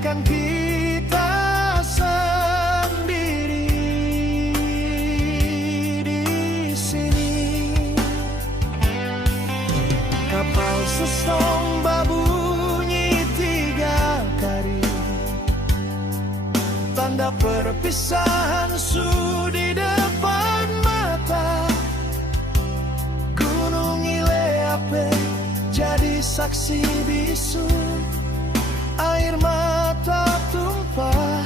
tinggalkan kita sendiri di sini. Kapal sesomba bunyi 3 kali, tanda perpisahan su di depan mata. Gunung Ileape jadi saksi bisu, air mata tumpah,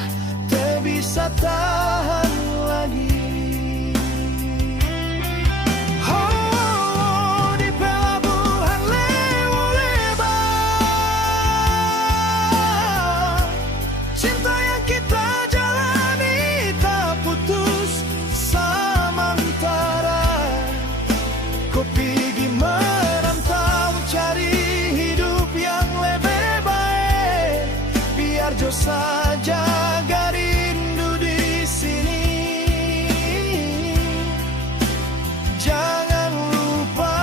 tak bisa tahan lagi. Oh, di pelabuhan lebar, cinta yang kita jalani tak putus sementara. Kau pergi merantau cari hidup yang lebih baik, biar jauh saja rindu di sini. Jangan lupa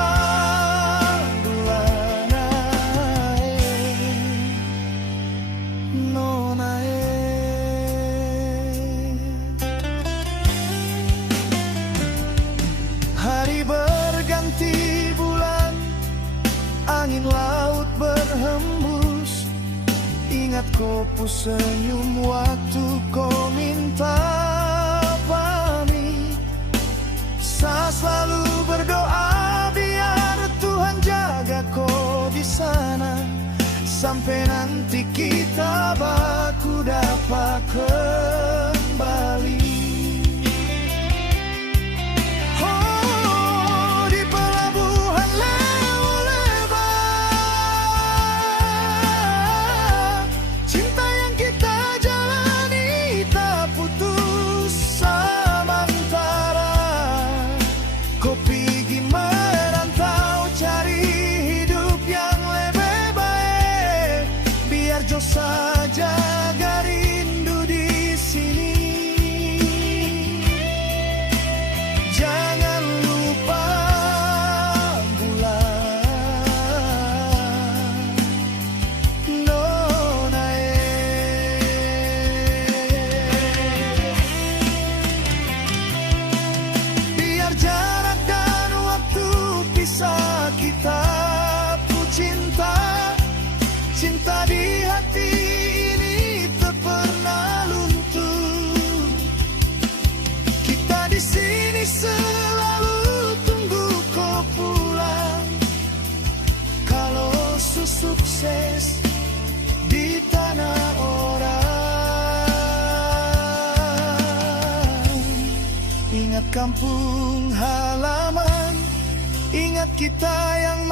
bulan air, nona hari berganti bulan, angin laut berhembus. Ingat kau senyum waktu kau minta pamit. Saya selalu berdoa biar Tuhan jaga kau di sana, sampai nanti kita baku dapat kembali. Saja rindu di sini. Jangan lupa bulan, nona biar jarak dan waktu pisah kita pun cinta. Cinta di hati ini tak pernah luntur. Kita di sini selalu tunggu kau pulang. Kalau sukses di tanah orang, ingat kampung halaman, ingat kita yang